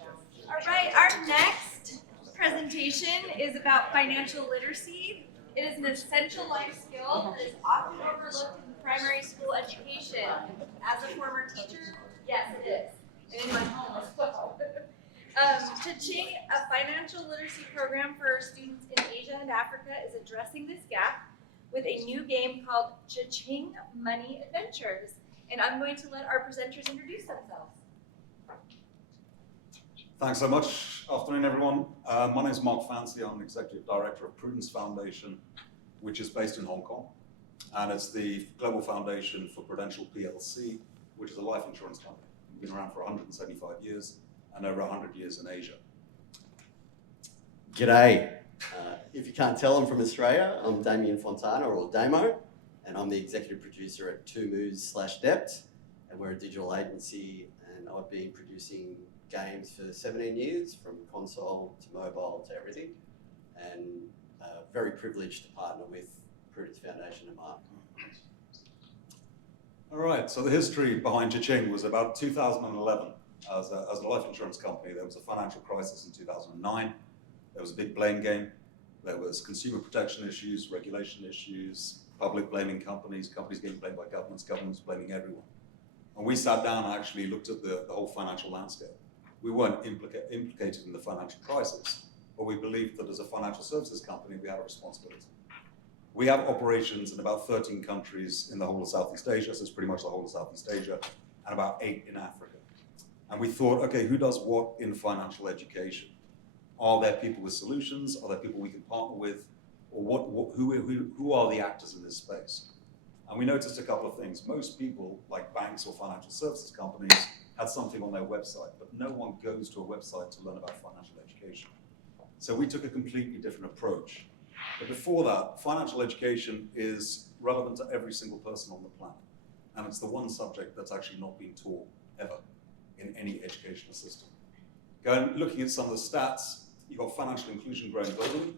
All right, our next presentation is about financial literacy. It is an essential life skill that is often overlooked in primary school education. As a former teacher, yes, it is. And in my home as well. Cha-Ching, a financial literacy program for students in Asia and Africa, is addressing this gap with a new game called Cha-Ching Money Adventures. And I'm going to let our presenters introduce themselves. Thanks so much. Afternoon, everyone. My name is Marc. I'm Executive Director of Prudence Foundation, which is based in Hong Kong. And it's the global foundation for Prudential PLC, which is a life insurance company. We've been around for 175 years and over 100 years in Asia. G'day. If you can't tell, I'm from Australia. I'm Damian Fontana, or Damo, and I'm the executive producer at 2moves/DEPT, and we're a digital agency, and I've been producing games for 17 years, from console to mobile to everything, and very privileged to partner with Prudence Foundation and Marc. All right, so the history behind Cha-Ching was about 2011. As a life insurance company, there was a financial crisis in 2009. There was a big blame game. There was consumer protection issues, regulation issues, public blaming companies, companies getting blamed by governments, governments blaming everyone. And we sat down and actually looked at the whole financial landscape. We weren't implicated in the financial crisis, but we believed that as a financial services company, we had a responsibility. We have operations in about 13 countries in the whole of Southeast Asia, so it's pretty much the whole of Southeast Asia, and about 8 in Africa. And we thought, okay, who does what in financial education? Are there people with solutions? Are there people we can partner with? Or who are the actors in this space? And we noticed a couple of things. Most people, like banks or financial services companies, had something on their website, but no one goes to a website to learn about financial education. So we took a completely different approach. But before that, financial education is relevant to every single person on the planet. And it's the one subject that's actually not been taught ever in any educational system. Looking at some of the stats, you've got financial inclusion growing globally,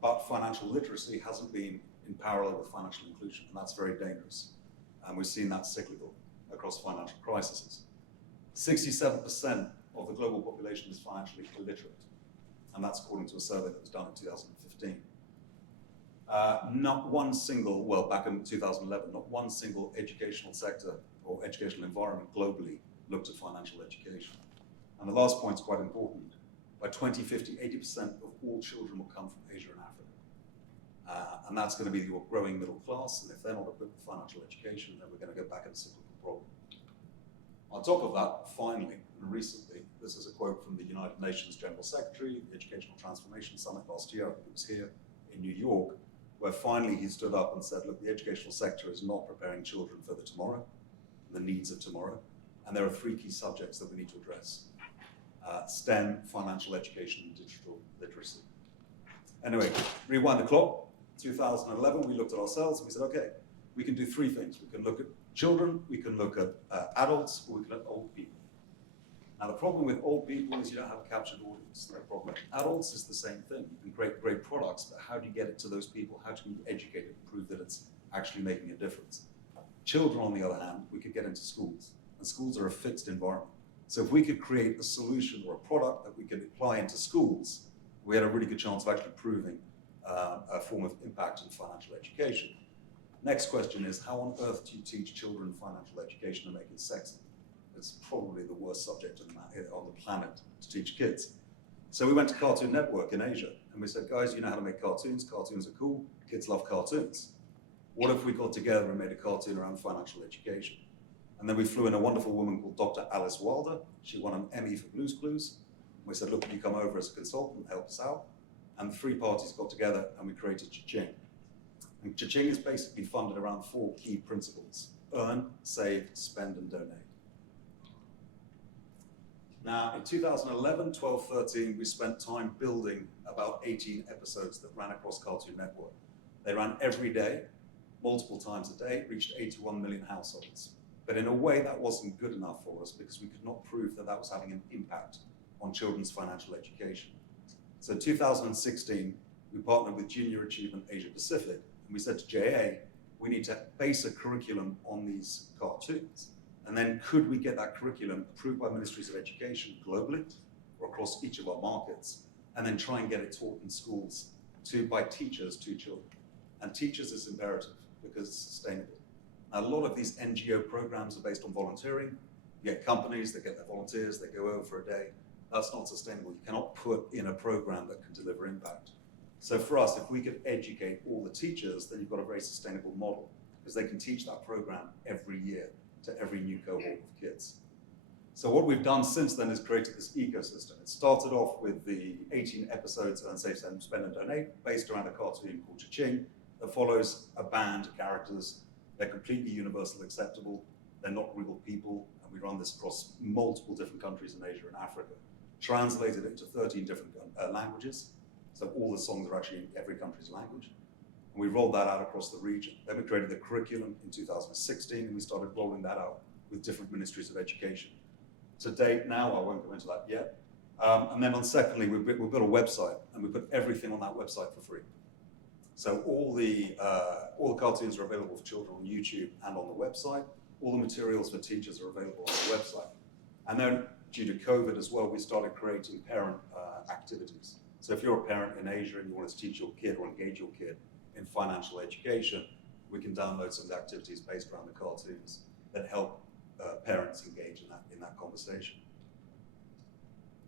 but financial literacy hasn't been in parallel with financial inclusion, and that's very dangerous. And we've seen that cyclical across financial crises. 67% of the global population is financially illiterate, and that's according to a survey that was done in 2015. Not one single, well, back in 2011, not one single educational sector or educational environment globally looked at financial education. And the last point is quite important. By 2050, 80% of all children will come from Asia and Africa. And that's going to be your growing middle class, and if they're not equipped with financial education, then we're going to go back in a cyclical problem. On top of that, finally, and recently, this is a quote from the United Nations General Secretary, the Educational Transformation Summit last year, I think it was here in New York, where finally he stood up and said, look, the educational sector is not preparing children for the tomorrow, the needs of tomorrow, and there are 3 key subjects that we need to address. STEM, financial education, and digital literacy. Anyway, rewind the clock, 2011, we looked at ourselves and we said, okay, we can do 3 things. We can look at children, we can look at adults, or we can look at old people. Now the problem with old people is you don't have a captured audience. The problem with adults is the same thing. You can create great products, but how do you get it to those people? How do you educate it and prove that it's actually making a difference? Children, on the other hand, we could get into schools, and schools are a fixed environment. So if we could create a solution or a product that we could apply into schools, we had a really good chance of actually proving a form of impact in financial education. Next question is, how on earth do you teach children financial education and make it sexy? It's probably the worst subject on the planet to teach kids. So we went to Cartoon Network in Asia, and we said, guys, you know how to make cartoons. Cartoons are cool. Kids love cartoons. What if we got together and made a cartoon around financial education? And then we flew in a wonderful woman called Dr. Alice Wilder. She won an Emmy for Blue's Clues. We said, look, you come over as a consultant, help us out. And the 3 parties got together and we created Cha-Ching. And Cha-Ching is basically funded around 4 key principles: earn, save, spend, and donate. Now, in 2011, 12, 13, we spent time building about 18 episodes that ran across Cartoon Network. They ran every day, multiple times a day, reached 81 million households. But in a way, that wasn't good enough for us because we could not prove that that was having an impact on children's financial education. So in 2016, we partnered with Junior Achievement Asia Pacific, and we said to JA, we need to base a curriculum on these cartoons. And then could we get that curriculum approved by ministries of education globally or across each of our markets, and then try and get it taught in schools by teachers to children. And teachers is imperative because it's sustainable. Now, a lot of these NGO programs are based on volunteering. You get companies that get their volunteers, they go over for a day. That's not sustainable. You cannot put in a program that can deliver impact. So for us, if we could educate all the teachers, then you've got a very sustainable model, because they can teach that program every year to every new cohort of kids. So what we've done since then is created this ecosystem. It started off with the 18 episodes Earn, Save, Spend and Donate, based around a cartoon called Cha-Ching, that follows a band of characters. They're completely universal acceptable. They're not real people. And we run this across multiple different countries in Asia and Africa, translated into 13 different languages. So all the songs are actually in every country's language. And we rolled that out across the region. Then we created the curriculum in 2016, and we started rolling that out with different ministries of education. To date now, I won't go into that yet. And then secondly, we built a website, and we put everything on that website for free. So all the cartoons are available for children on YouTube and on the website. All the materials for teachers are available on the website. And then due to COVID as well, we started creating parent activities. So if you're a parent in Asia and you want to teach your kid or engage your kid in financial education, we can download some of the activities based around the cartoons that help parents engage in that conversation.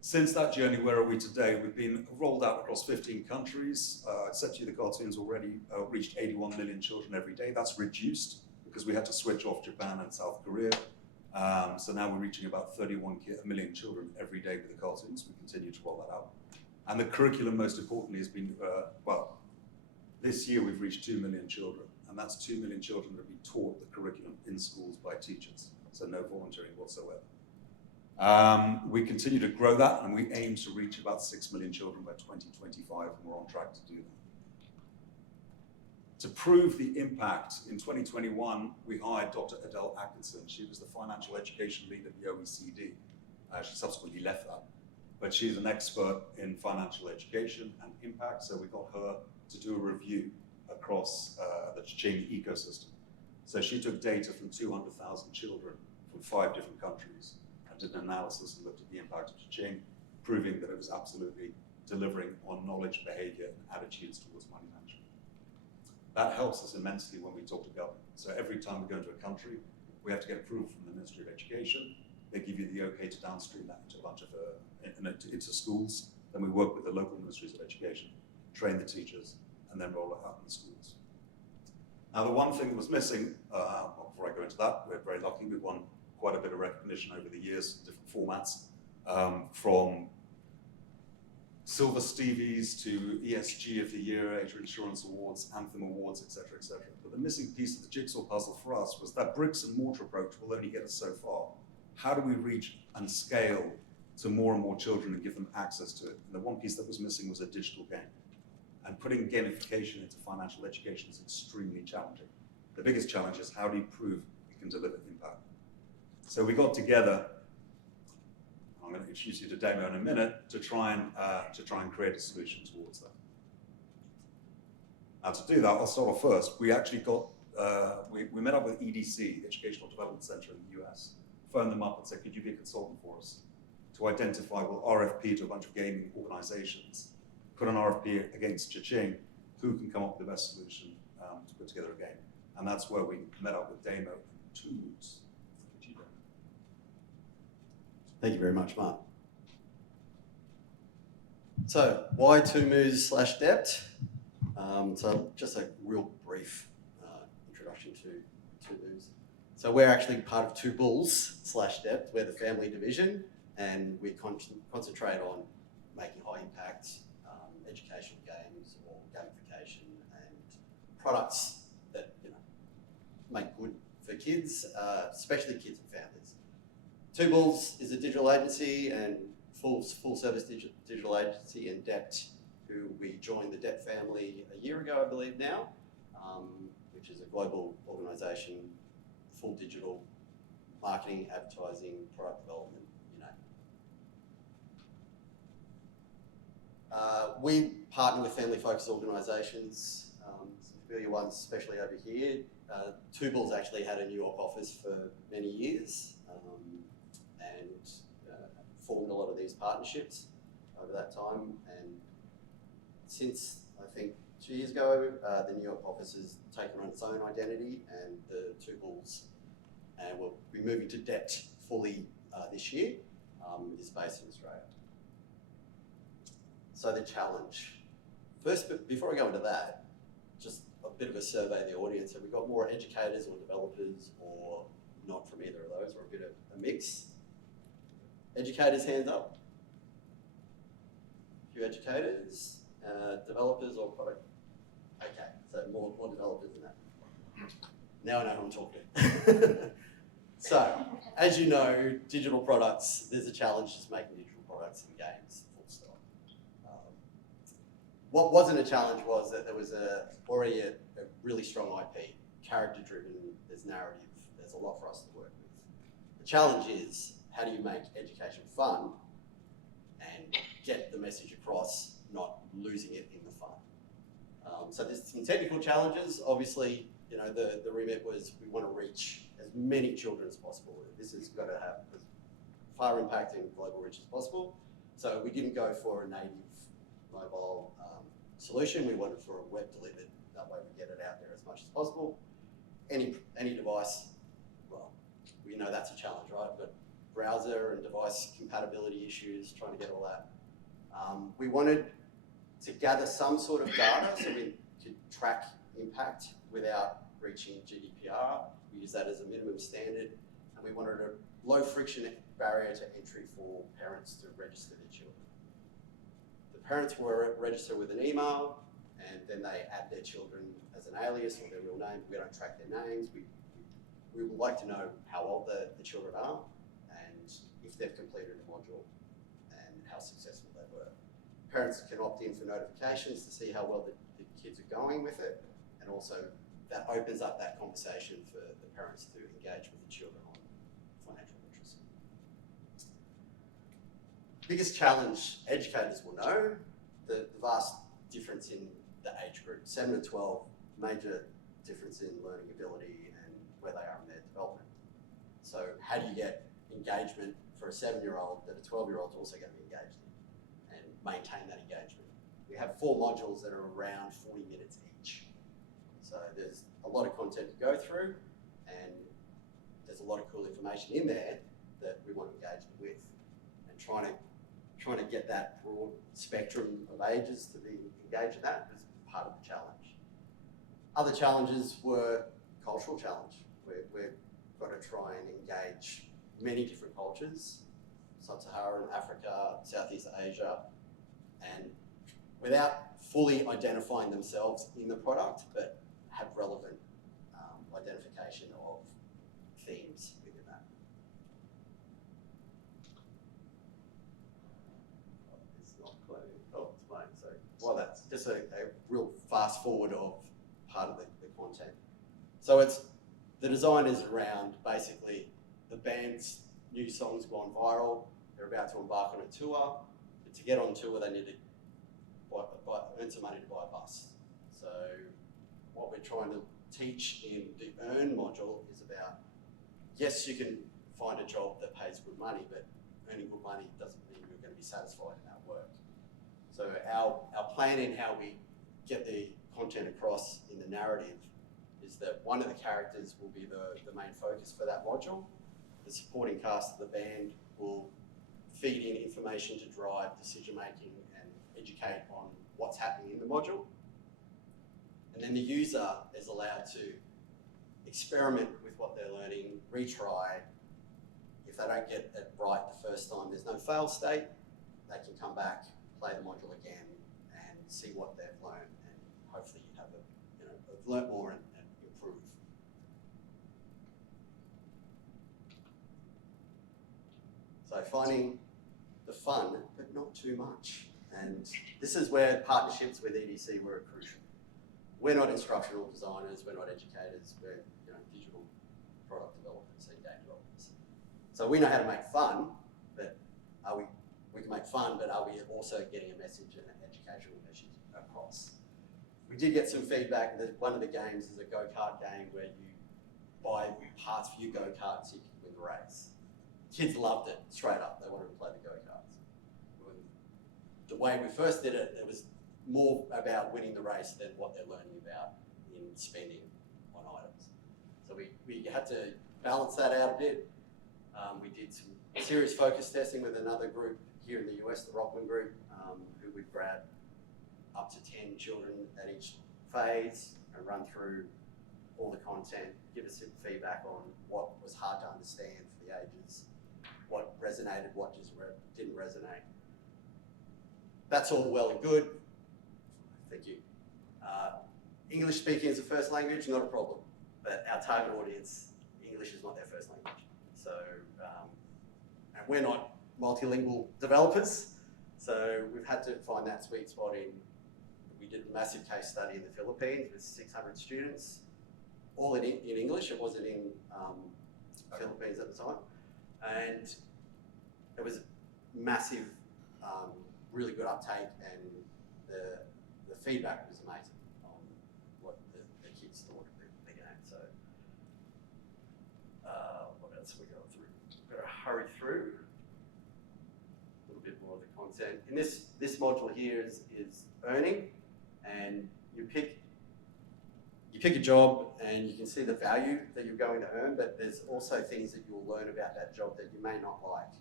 Since that journey, where are we today? We've been rolled out across 15 countries. I said to you, the cartoons already reached 81 million children every day. That's reduced because we had to switch off Japan and South Korea. So now we're reaching about 31 million children every day with the cartoons. We continue to roll that out. And the curriculum, most importantly, has been, this year we've reached 2 million children. And that's 2 million children that have been taught the curriculum in schools by teachers. So no volunteering whatsoever. We continue to grow that, and we aim to reach about 6 million children by 2025, and we're on track to do that. To prove the impact, in 2021, we hired Dr. Adele Atkinson. She was the financial education lead at the OECD. She subsequently left that. But she's an expert in financial education and impact, so we got her to do a review across the Cha-Ching ecosystem. So she took data from 200,000 children from 5 different countries and did an analysis and looked at the impact of Cha-Ching, proving that it was absolutely delivering on knowledge, behavior, and attitudes towards money management. That helps us immensely when we talk to government. So every time we go into a country, we have to get approval from the Ministry of Education. They give you the okay to downstream that into a bunch of into schools. Then we work with the local ministries of education, train the teachers, and then roll it out in the schools. Now, the one thing that was missing, before I go into that, we're very lucky. We've won quite a bit of recognition over the years, different formats, from Silver Stevies to ESG of the Year, Asia Insurance Awards, Anthem Awards, et cetera, et cetera. But the missing piece of the jigsaw puzzle for us was that bricks and mortar approach will only get us so far. How do we reach and scale to more and more children and give them access to it? And the one piece that was missing was a digital game. And putting gamification into financial education is extremely challenging. The biggest challenge is how do you prove it can deliver impact? So we got together, I'm going to introduce you to Damian in a minute, to try and create a solution towards that. Now, to do that, I'll start off first. We actually got, we met up with EDC, the Educational Development Center in the US, phoned them up and said, could you be a consultant for us to identify, we'll RFP to a bunch of gaming organizations, put an RFP against Cha-Ching, who can come up with the best solution to put together a game. And that's where we met up with Damo and 2 Moves. Thank you very much, Marc. So, why 2 Moves / DEPT? So, just a real brief introduction to 2 Moves. So, we're actually part of 2 Bulls / DEPT. We're the family division, and we concentrate on making high impact educational games or gamification and products that make good for kids, especially kids and families. 2 Bulls is a digital agency and full service digital agency, and DEPT, who we joined the DEPT family a year ago, I believe now, which is a global organisation, full digital marketing, advertising, product development, We partner with family-focused organisations, some familiar ones, especially over here. 2 Bulls actually had a New York office for many years, and formed a lot of these partnerships over that time. And since, I think, 2 years ago, the New York office has taken on its own identity and the two halls, and we'll be moving to DEPT fully this year, is based in Australia. So the challenge. First, before I go into that, just a bit of a survey of the audience. Have we got more educators or developers, or not from either of those, or a bit of a mix? Educators, hands up. A few educators, developers or product. Okay, so more developers than that. Now I know who I'm talking to. So, as you know, digital products, there's a challenge just making digital products and games, full stop. What wasn't a challenge was that there was already a really strong IP, character-driven, there's narrative, there's a lot for us to work with. The challenge is, how do you make education fun and get the message across, not losing it in the fun? So there's some technical challenges. Obviously, you know, the remit was we want to reach as many children as possible. This has got to have as far impacting global reach as possible. So we didn't go for a native mobile solution. We went for a web delivered. That way we get it out there as much as possible. Any device, well, we know that's a challenge, right? We've got browser and device compatibility issues, trying to get all that. We wanted to gather some sort of data so we could track impact without reaching GDPR. We use that as a minimum standard, and we wanted a low friction barrier to entry for parents to register their children. The parents will register with an email, and then they add their children as an alias or their real name. We don't track their names. We would like to know how old the children are and if they've completed a module and how successful they were. Parents can opt in for notifications to see how well the kids are going with it, and also that opens up that conversation for the parents to engage with the children on financial literacy. Biggest challenge, educators will know, the vast difference in the age group. 7 to 12, major difference in learning ability and where they are in their development. So how do you get engagement for a 7-year-old that a 12-year-old is also going to be engaged in and maintain that engagement? We have 4 modules that are around 40 minutes each. So there's a lot of content to go through, and there's a lot of cool information in there that we want engagement with, and trying to get that broad spectrum of ages to be engaged in that was part of the challenge. Other challenges were cultural challenge. We've got to try and engage many different cultures, Sub-Saharan Africa, Southeast Asia, and without fully identifying themselves in the product, but have relevant identification of themes within that. It's not closing. Oh, it's mine. So, well, that's just a real fast forward of part of the content. So the design is around basically the band's new song's gone viral. They're about to embark on a tour. But to get on tour, they need to earn some money to buy a bus. So what we're trying to teach in the Earn module is about, yes, you can find a job that pays good money, but earning good money doesn't mean you're going to be satisfied in that work. So our plan in how we get the content across in the narrative is that one of the characters will be the main focus for that module. The supporting cast of the band will feed in information to drive decision making and educate on what's happening in the module. And then the user is allowed to experiment with what they're learning, retry. If they don't get it right the first time, there's no fail state. They can come back, play the module again, and see what they've learned. And hopefully you have have learnt more and improve. So finding the fun, but not too much. And this is where partnerships with EDC were crucial. We're not instructional designers, we're not educators, we're digital product developers and game developers. So we know how to make fun, but we can make fun, but are we also getting a message and an educational message across? We did get some feedback that one of the games is a go-kart game where you buy parts for your go-kart so you can win the race. kids loved it straight up. They wanted to play the go-karts. The way we first did it, it was more about winning the race than what they're learning about in spending on items. So we had to balance that out a bit. We did some serious focus testing with another group here in the US, the Rockman group, who would grab up to 10 children at each phase and run through all the content, give us some feedback on what was hard to understand for the ages, what resonated, what just didn't resonate. That's all well and good. Thank you. English speaking as a first language, not a problem. But our target audience, English is not their first language. So, and we're not multilingual developers. So we've had to find that sweet spot we did a massive case study in the Philippines with 600 students, all in English. It wasn't in Philippines at the time. And it was massive, really good uptake, and the feedback was amazing on what the kids thought of the game. So what else are we going through? Better hurry through. A little bit more of the content. In this module here is earning, and you pick a job and you can see the value that you're going to earn, but there's also things that you'll learn about that job that you may not like.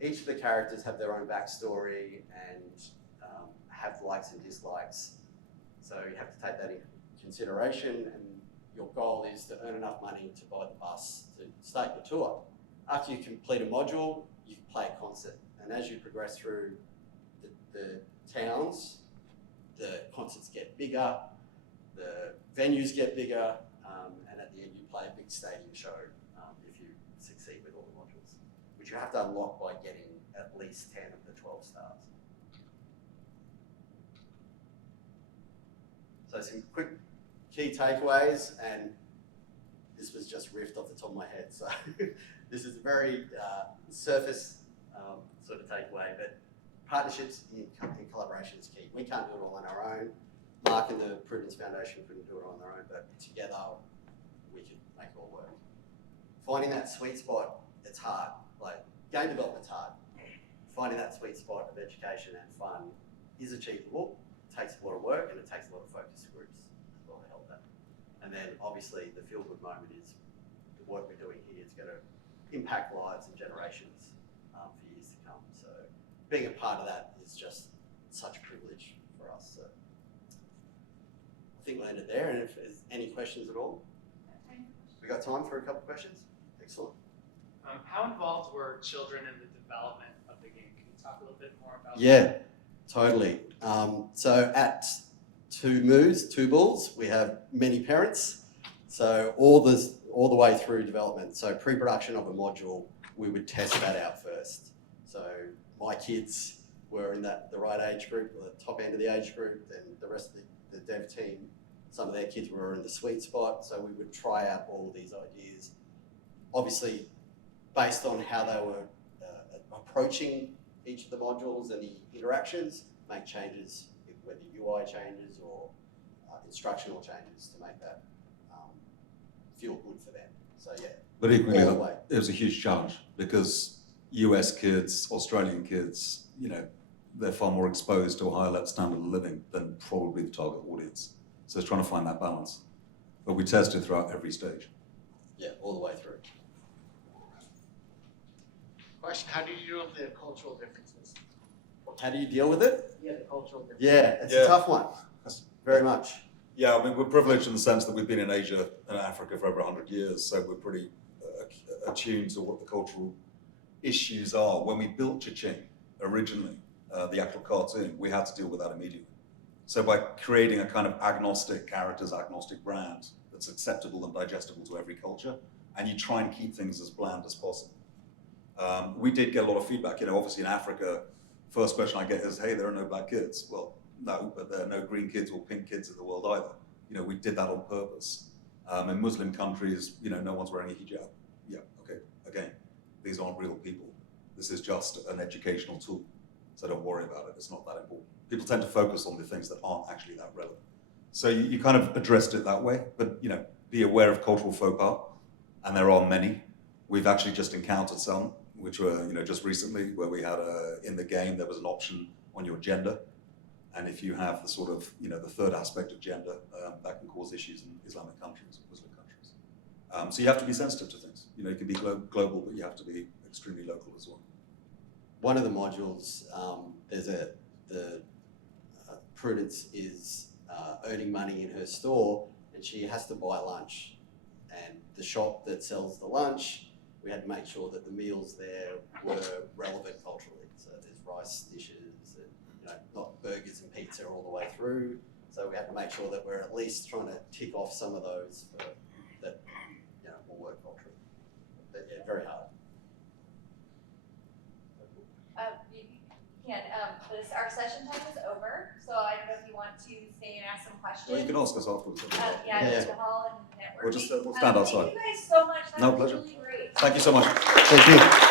Each of the characters have their own backstory and have likes and dislikes. So you have to take that into consideration, and your goal is to earn enough money to buy the bus to start your tour. After you complete a module, you can play a concert. And as you progress through the towns, the concerts get bigger, the venues get bigger, and at the end you play a big stadium show if you succeed with all the modules, which you have to unlock by getting at least 10 of the 12 stars. So some quick key takeaways, and this was just riffed off the top of my head, so this is a very surface sort of takeaway, but partnerships and collaboration is key. We can't do it all on our own. Marc and the Prudence Foundation couldn't do it on their own, but together we could make it all work. Finding that sweet spot, it's hard. Like, game development's hard. Finding that sweet spot of education and fun is achievable. It takes a lot of work, and it takes a lot of focus groups as well to help that. And then obviously the feel-good moment is the work we're doing here is going to impact lives and generations for years to come. So being a part of that is just such a privilege for us. So I think we'll end it there, and if there's any questions at all. We got time for a couple of questions? Excellent. How involved were children in the development of the game? Can you talk a little bit more about that? Yeah, totally. So at Two Bulls, we have many parents. So all the way through development. So pre-production of a module, we would test that out first. So my kids were in the right age group, or the top end of the age group, and the rest of the dev team, some of their kids were in the sweet spot. So we would try out all of these ideas, obviously based on how they were approaching each of the modules and the interactions, make changes, whether UI changes or instructional changes to make that feel good for them. So yeah. But equally, all the way. it was a huge challenge because US kids, Australian kids, they're far more exposed to a higher standard of living than probably the target audience. So it's trying to find that balance. But we tested throughout every stage. Yeah, all the way through. Question, how do you deal with the cultural differences? How do you deal with it? Yeah, the cultural differences. Yeah, it's Yeah. a tough one. Very much. Yeah, I mean, we're privileged in the sense that we've been in Asia and Africa for over 100 years, so we're pretty attuned to what the cultural issues are. When we built Cha-Ching originally, the actual cartoon, we had to deal with that immediately. So by creating a kind of agnostic brand that's acceptable and digestible to every culture, and you try and keep things as bland as possible. We did get a lot of feedback. Obviously in Africa, first question I get is, hey, there are no black kids. Well, no, but there are no green kids or pink kids in the world either. We did that on purpose. In Muslim countries, no one's wearing a hijab. Yeah, okay, again, these aren't real people. This is just an educational tool. So don't worry about it, it's not that important. People tend to focus on the things that aren't actually that relevant. So you kind of addressed it that way, but be aware of cultural faux pas, and there are many. We've actually just encountered some which were, just recently, where we had in the game, there was an option on your gender. And if you have the sort of, the third aspect of gender, that can cause issues in Islamic countries, Muslim countries. So you have to be sensitive to things. You can be global, but you have to be extremely local as well. One of the modules, Prudence is earning money in her store, and she has to buy lunch. And the shop that sells the lunch, we had to make sure that the meals there were relevant culturally. So there's rice dishes and not burgers and pizza all the way through. So we have to make sure that we're at least trying to tick off some of those that will work culturally. But yeah, very hard. You can't. Our session time is over, so I don't know if you want to stay and ask some questions. Well, you can ask us afterwards. Yeah, just the hall and networking. We'll stand outside. Thank you guys so much. That No, was pleasure. really great. Thank you so much. Thank you.